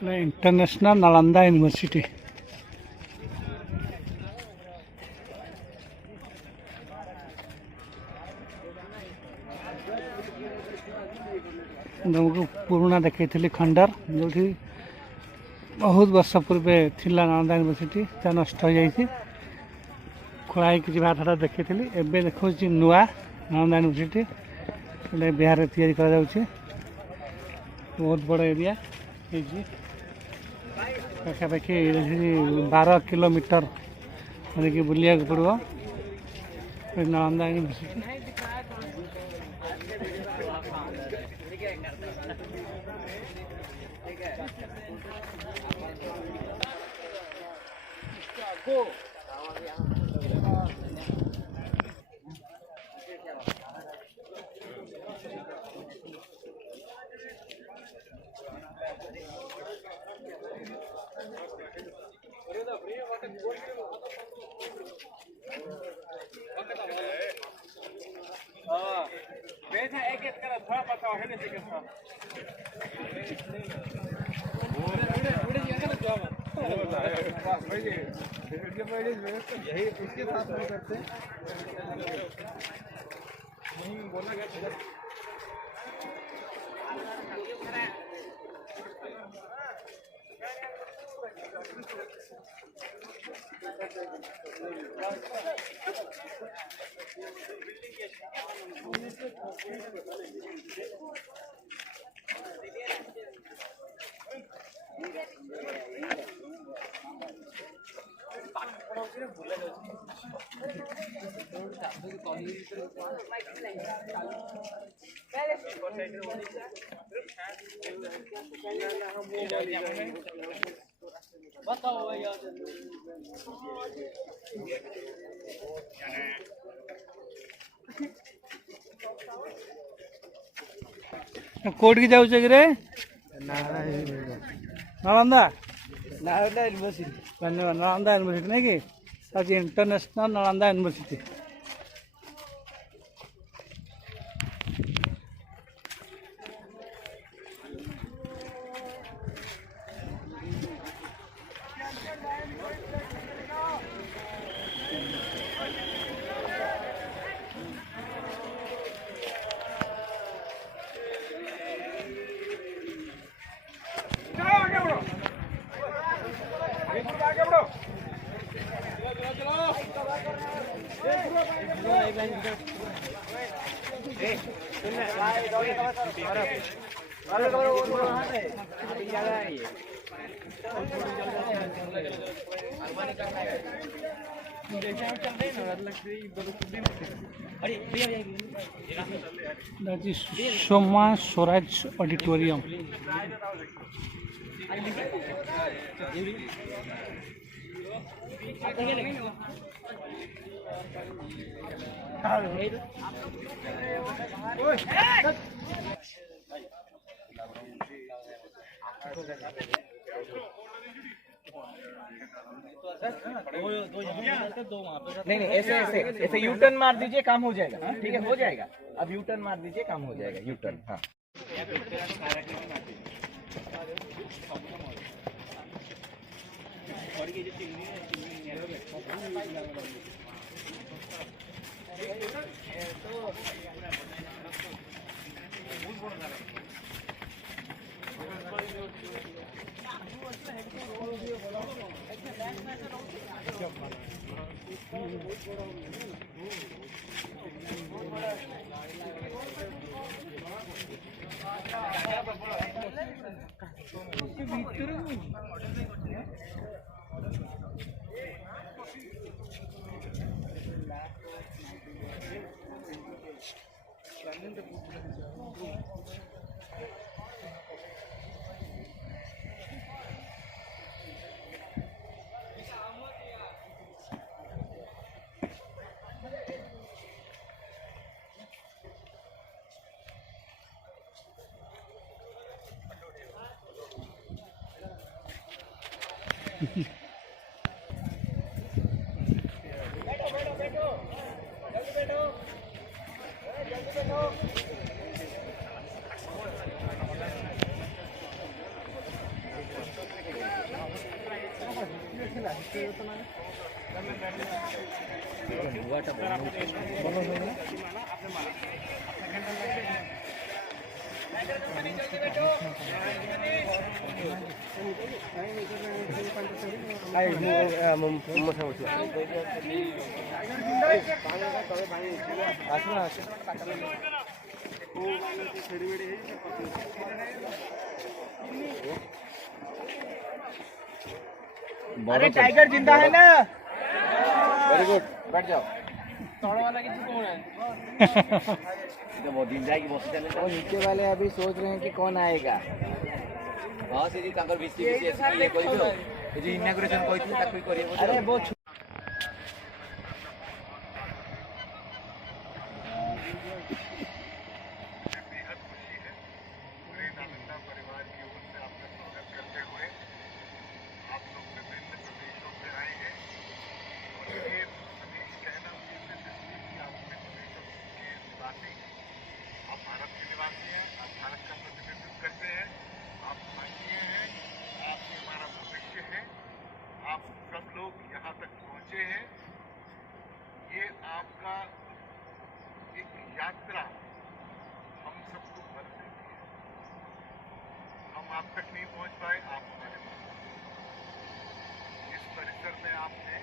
International Nalanda university. तुमको पुराना देखी खंडर जो बहुत वर्ष पूर्व थिला नालंदा यूनिवर्सिटी नष्ट हो जाती खोला बार देखी एवं देखा नुआ नालंदा यूनिवर्सिटी बिहार तैयारी करा बहुत बड़ एरिया पाखापाखि 12 किलोमीटर बुलिया पड़ो नालंदा यूनिवर्सिटी। यही उसके साथ में करते हैं बोला गया कोड की जाऊ रे नालंदा नालंदा यूनिवर्सिटी नालंदा यूनिवर्सिटी नहीं कि आज international Nalanda university. That is Soma Swaraj Auditorium. नहीं ऐसे ऐसे ऐसे यू टर्न मार दीजिए काम हो जाएगा। ठीक है हो जाएगा। अब यू टर्न मार दीजिए काम हो जाएगा। यू टर्न हाँ अरे टाइगर जिंदा है ना। वेरी गुड, बैठ जाओ। वाला किसी कौन है? तो वो दिन जाएगी बहुत चले। और नीचे वाले अभी सोच रहे हैं कि कौन आएगा। हाँ सीधी तंगर बीसी बीसी ऐसे कोई तो ये जो इनॉग्रेशन कोई थी तक कोई करिए। अरे वो आपका एक यात्रा हम सबको भर देती है। हम आप तक नहीं पहुंच पाए, आप हमारे पास इस परिसर में आपने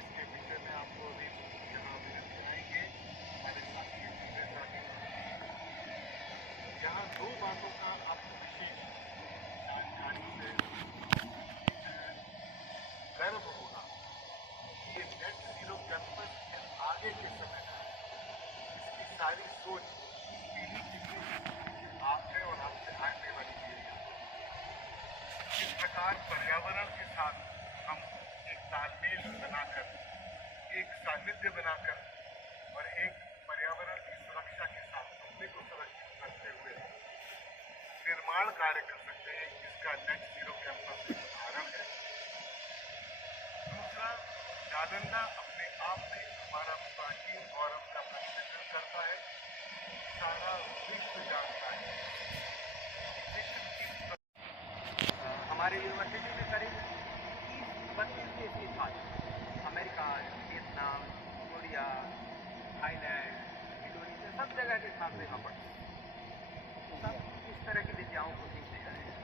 इसके विषय में आपको अभी यहाँ अभिनंदन कराएंगे हमारे साथी दूसरे साथी। यहाँ दो बातों का आपको विशेष जानकारी से गर्व होगा। ये नेट जीरो कैंपस आगे के समय में इसकी सारी सोच पीढ़ी की आपने और आपसे आने वाली पीढ़ी किस प्रकार पर्यावरण के साथ हम एक तालमेल बनाकर, एक सानिध्य बनाकर और एक पर्यावरण की सुरक्षा के साथ अपने को सुरक्षित करते हुए निर्माण कार्य कर सकते हैं, इसका नेट जीरो कैंपस एक उदाहरण है। दूसरा, नालंदा अपने आप में हमारा प्राचीन गौरव का प्रतिनिधित्व करता है। सारा विश्व जानता है। हमारे यूनिवर्सिटी में करीब 30-32 देश के छात्र America, Vietnam, Korea, Thailand, Indonesia सब जगह के छात्र यहाँ पढ़ते हैं। सब इस तरह की विद्याओं को सीखने आए हैं।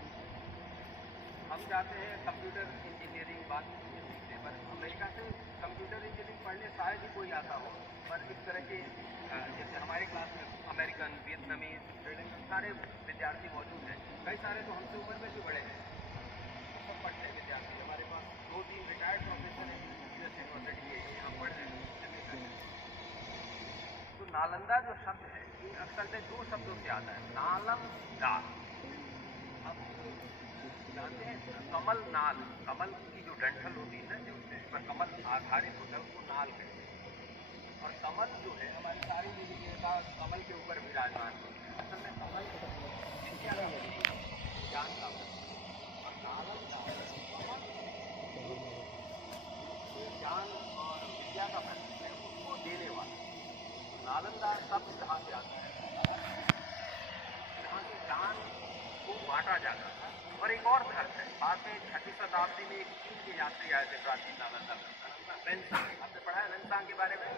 हम चाहते हैं कंप्यूटर इंजीनियरिंग बाकी चीज़ें सीखते हैं, पर अमेरिका से कंप्यूटर इंजीनियरिंग पढ़ने शायद ही कोई आता हो। पर इस तरह के जैसे हमारे क्लास में अमेरिकन, वियतनामीज, श्रीलंकन सारे विद्यार्थी मौजूद हैं। कई सारे तो हमसे उम्र में भी बड़े हैं, सब पढ़ते हैं विद्यार्थी। हमारे पास 2-3 रिटायर्ड प्रोफेसर हैं यूनिवर्सिटी के, यहाँ पढ़ रहे हैं। तो नालंदा जो शब्द है ये अक्सर में 2 शब्दों से आता है, नालम दा। अब जानते हैं कमल नाल, कमल की जो डंठल होती है ना, जो जिस पर कमल आधारित होता है उसको नाल कहते हैं। और कमल जो है हमारी सारी देवी देवता कमल के ऊपर विराजमान होती है। असल में कमल विद्या का ज्ञान का और नालम ज्ञान और विद्या का प्रतीक है, उसको देने वाला। नालंदा शब्द जहाँ से आता है, जहाँ से ज्ञान को बांटा जाता था। और एक और अर्थ है, बाद में 6वीं शताब्दी में एक चीन के यात्री आए थे प्राचीन नालंदा में, आपने पढ़ा है रेनेसां के बारे में?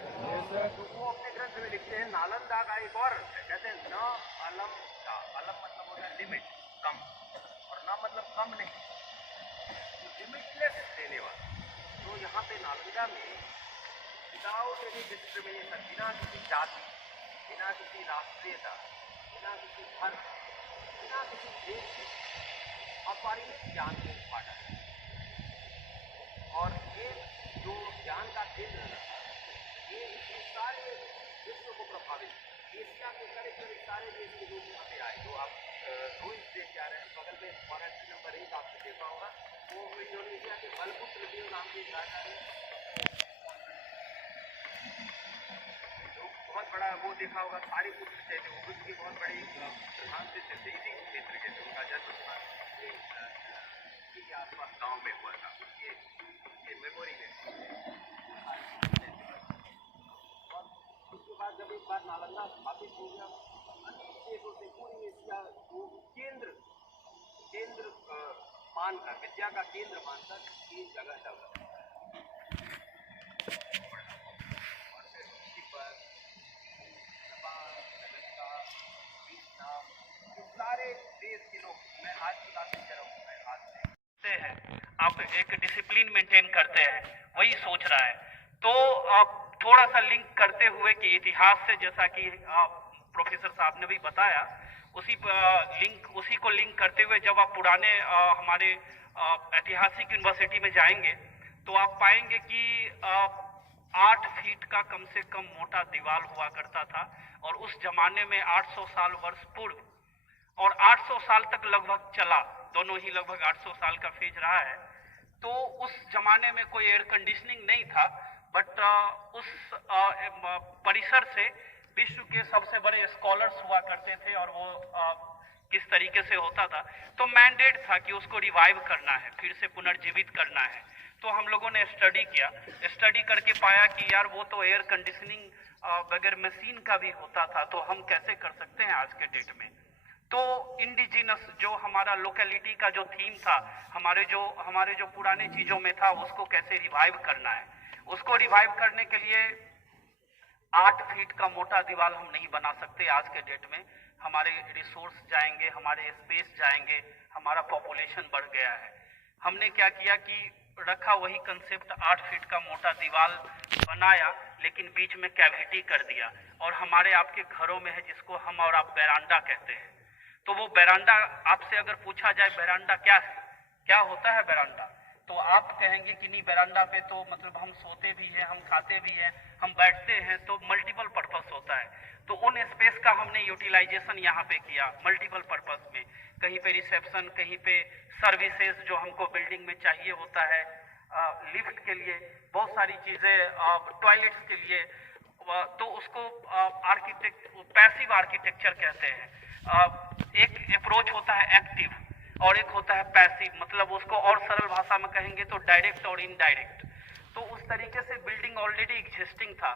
तो वो अपने ग्रंथ में लिखते हैं नालंदा का एक और अर्थ है, कहते हैं न अलम दा। अलम मतलब होता है लिमिट, कम, और न मतलब कम नहीं, लिमिटलेस देने वाला। तो यहाँ पे नालंदा में विदाउट एनी डिस्क्रिमिनेशन, बिना किसी जाति, बिना किसी राष्ट्रीयता, बिना किसी धर्म, बिना किसी देश के अपरिमित ज्ञान को बांटा है। और ये जो ज्ञान का केंद्र रहा, ये इस सारे विश्व को प्रभावित, एशिया के करीब करीब सारे देश के लोग यहाँ पे आए। जो आप रूइंस देख जा रहे हैं, बगल में मॉनेस्ट्री नंबर 1 आपने देखा होगा, वो इंडोनेशिया के बलपुत्र देव नाम के राजा है। तो बहुत बड़ा वो देखा होगा, सारे पुत्र थे, वो विश्व के बहुत बड़े प्रधान थे इसी क्षेत्र के। उनका जन्म के आसपास गाँव में हुआ था, उसके मेमोरी में। और उसके बाद जब एक बार नालंदा स्थापित हो गया, अनेक देशों से पूरी एशिया को केंद्र मानकर, विद्या का केंद्र मानकर ये जगह डेवलप अब एक डिसिप्लिन मेंटेन करते हैं, वही सोच रहा है। तो थोड़ा सा लिंक करते हुए कि इतिहास से, जैसा कि प्रोफेसर साहब ने भी बताया, उसी को लिंक करते हुए जब आप पुराने हमारे ऐतिहासिक यूनिवर्सिटी में जाएंगे तो आप पाएंगे कि 8 फीट का कम से कम मोटा दीवार हुआ करता था, और उस जमाने में 800 साल वर्ष पूर्व और 800 साल तक लगभग चला, दोनों ही लगभग 800 साल का फेज रहा है। तो उस जमाने में कोई एयर कंडीशनिंग नहीं था, बट उस परिसर से विश्व के सबसे बड़े स्कॉलर्स हुआ करते थे, और वो किस तरीके से होता था, तो मैंडेट था कि उसको रिवाइव करना है, फिर से पुनर्जीवित करना है। तो हम लोगों ने स्टडी किया, स्टडी करके पाया कि यार वो तो एयर कंडीशनिंग बगैर मशीन का भी होता था, तो हम कैसे कर सकते हैं आज के डेट में। तो इंडिजिनस जो हमारा लोकेलिटी का जो थीम था, हमारे जो पुराने चीजों में था, उसको कैसे रिवाइव करना है। उसको रिवाइव करने के लिए 8 फीट का मोटा दीवार हम नहीं बना सकते आज के डेट में। हमारे रिसोर्स जाएंगे, हमारे स्पेस जाएंगे, हमारा पॉपुलेशन बढ़ गया है। हमने क्या किया कि रखा वही कंसेप्ट, 8 फीट का मोटा दीवार बनाया, लेकिन बीच में कैविटी कर दिया, और हमारे आपके घरों में है जिसको हम और आप बेरांडा कहते हैं। तो वो बेरांडा, आपसे अगर पूछा जाए बेरांडा क्या होता है बेरांडा, तो आप कहेंगे कि नहीं, बेरांडा पे तो मतलब हम सोते भी हैं, हम खाते भी हैं, हम बैठते हैं, तो मल्टीपल पर्पस होता है। तो उन स्पेस का हमने यूटिलाइजेशन यहाँ पे किया मल्टीपल पर्पस में, कहीं पे रिसेप्शन, कहीं पे सर्विसेज जो हमको बिल्डिंग में चाहिए होता है, लिफ्ट के लिए, बहुत सारी चीजें, टॉयलेट्स के लिए, तो उसको पैसिव आर्किटेक्चर कहते हैं। एक अप्रोच होता है एक्टिव और एक होता है पैसिव, मतलब उसको और सरल भाषा में कहेंगे तो डायरेक्ट और इनडायरेक्ट। तो उस तरीके से बिल्डिंग ऑलरेडी एग्जिस्टिंग था,